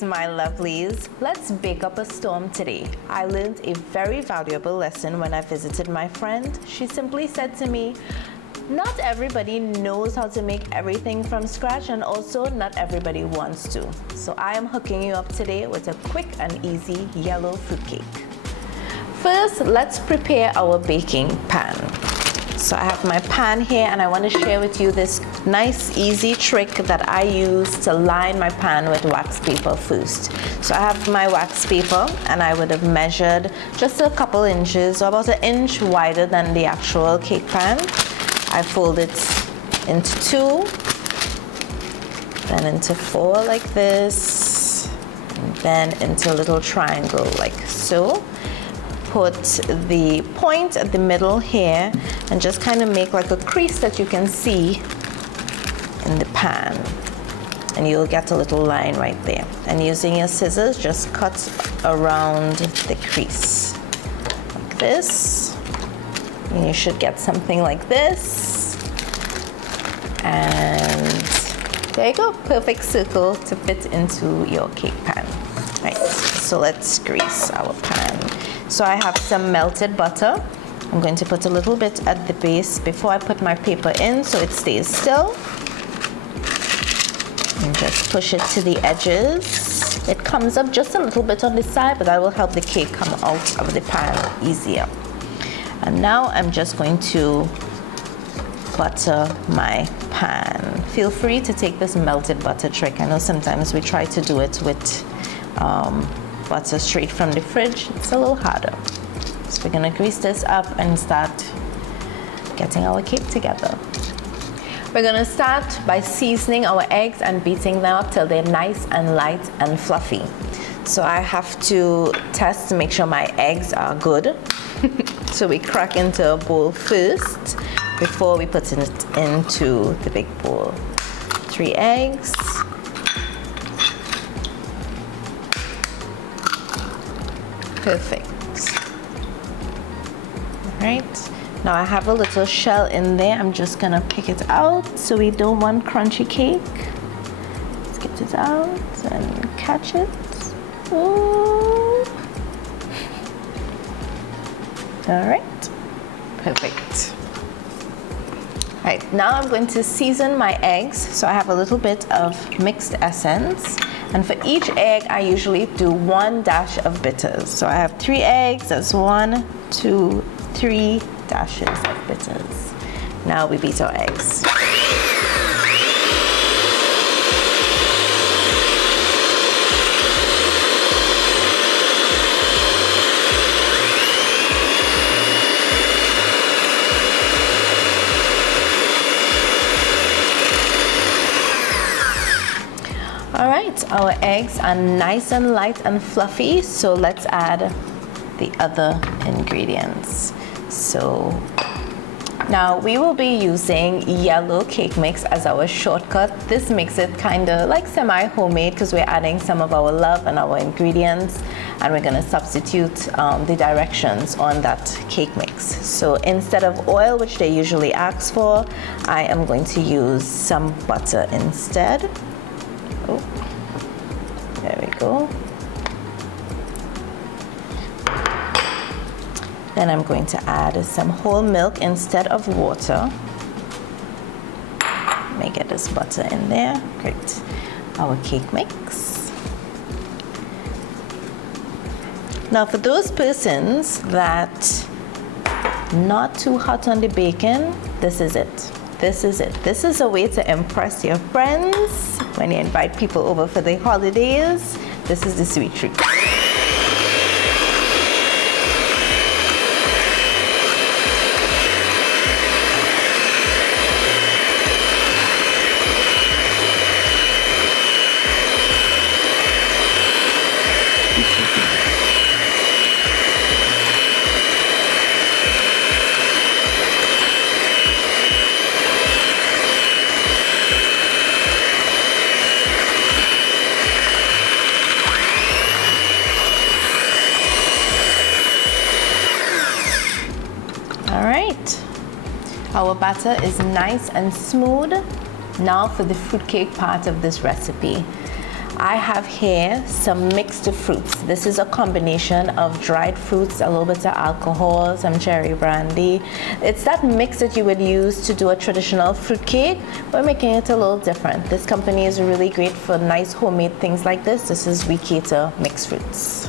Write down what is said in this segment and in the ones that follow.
Greetings, my lovelies. Let's bake up a storm today. I learned a very valuable lesson when I visited my friend. She simply said to me, not everybody knows how to make everything from scratch, and also not everybody wants to. So I am hooking you up today with a quick and easy yellow fruitcake. First, let's prepare our baking pan. So I have my pan here, and I want to share with you this nice easy trick that I use to line my pan with wax paper first. So I have my wax paper, and I would have measured just a couple inches, or about an inch wider than the actual cake pan. I fold it into two, then into four like this, and then into a little triangle like so. Put the point at the middle here and just kind of make like a crease that you can see in the pan, and you'll get a little line right there. And using your scissors, just cut around the crease like this, and you should get something like this. And there you go, perfect circle to fit into your cake pan. Right, so let's grease our pan. So I have some melted butter. I'm going to put a little bit at the base before I put my paper in so it stays still. And just push it to the edges. It comes up just a little bit on the side, but that will help the cake come out of the pan easier. And now I'm just going to butter my pan. Feel free to take this melted butter trick. I know sometimes we try to do it with butter straight from the fridge. It's a little harder. So we're gonna grease this up and start getting our cake together. We're gonna start by seasoning our eggs and beating them up till they're nice and light and fluffy. So I have to test to make sure my eggs are good. So we crack into a bowl first before we put it into the big bowl. 3 eggs. Perfect. All right, now I have a little shell in there. I'm just gonna pick it out so we don't want crunchy cake. Let's get it out and catch it. Ooh. All right, perfect. All right, now I'm going to season my eggs. So I have a little bit of mixed essence. And for each egg, I usually do 1 dash of bitters. So I have 3 eggs, that's 1, 2, 3 dashes of bitters. Now we beat our eggs. All right, our eggs are nice and light and fluffy, so let's add the other ingredients. So now we will be using yellow cake mix as our shortcut. This makes it kind of like semi-homemade because we're adding some of our love and our ingredients, and we're gonna substitute the directions on that cake mix. So instead of oil, which they usually ask for, I am going to use some butter instead. Oh, there we go. Then I'm going to add some whole milk instead of water. Let me get this butter in there. Great. Our cake mix. Now for those persons that not too hot on the bacon, this is it. This is it. This is a way to impress your friends when you invite people over for the holidays. This is the sweet treat. Our batter is nice and smooth. Now for the fruitcake part of this recipe. I have here some mixed fruits. This is a combination of dried fruits, a little bit of alcohol, some cherry brandy. It's that mix that you would use to do a traditional fruit cake. We're making it a little different. This company is really great for nice homemade things like this. This is Weekater mixed fruits.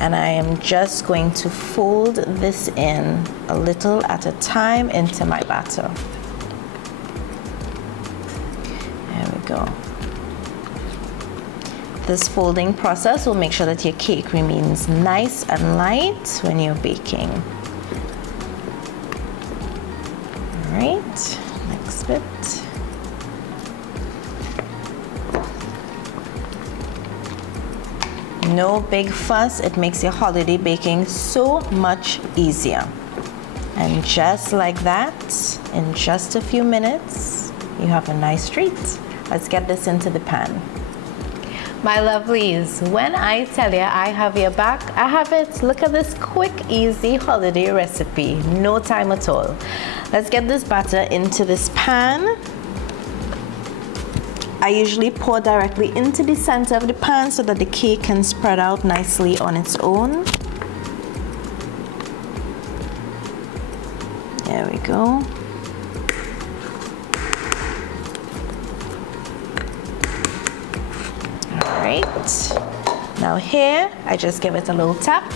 And I am just going to fold this in a little at a time into my batter. There we go. This folding process will make sure that your cake remains nice and light when you're baking. All right, next bit. No big fuss, it makes your holiday baking so much easier. And just like that, in just a few minutes, you have a nice treat. Let's get this into the pan. My lovelies, when I tell you I have your back, I have it. Look at this quick, easy holiday recipe. No time at all. Let's get this batter into this pan. I usually pour directly into the center of the pan so that the cake can spread out nicely on its own. There we go. Alright, now here I just give it a little tap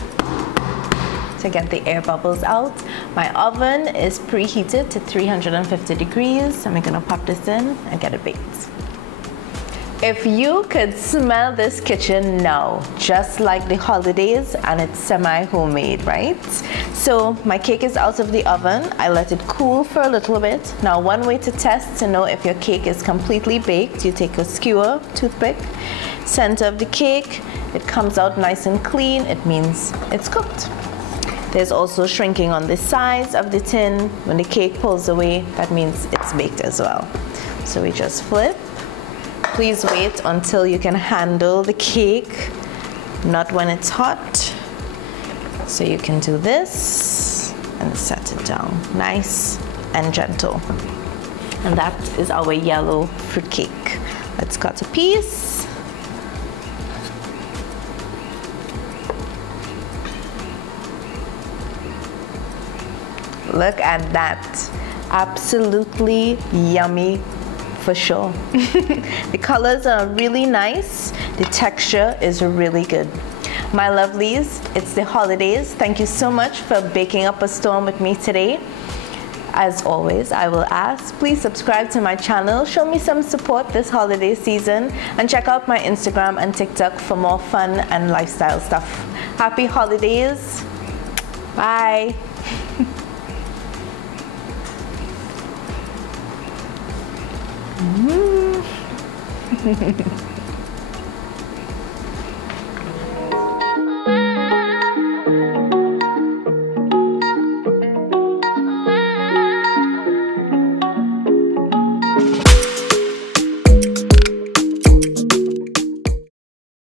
to get the air bubbles out. My oven is preheated to 350 degrees. I'm gonna pop this in and get it baked. If you could smell this kitchen now, just like the holidays, and it's semi-homemade, right? So my cake is out of the oven. I let it cool for a little bit. Now, one way to test to know if your cake is completely baked, you take a skewer, toothpick, center of the cake. It comes out nice and clean. It means it's cooked. There's also shrinking on the sides of the tin. When the cake pulls away, that means it's baked as well. So we just flip. Please wait until you can handle the cake, not when it's hot. So you can do this and set it down nice and gentle. And that is our yellow fruit cake. Let's cut a piece. Look at that. Absolutely yummy. For sure. The colors are really nice. The texture is really good. My lovelies, it's the holidays. Thank you so much for baking up a storm with me today. As always, I will ask, please subscribe to my channel. Show me some support this holiday season and check out my Instagram and TikTok for more fun and lifestyle stuff. Happy holidays. Bye. Mm.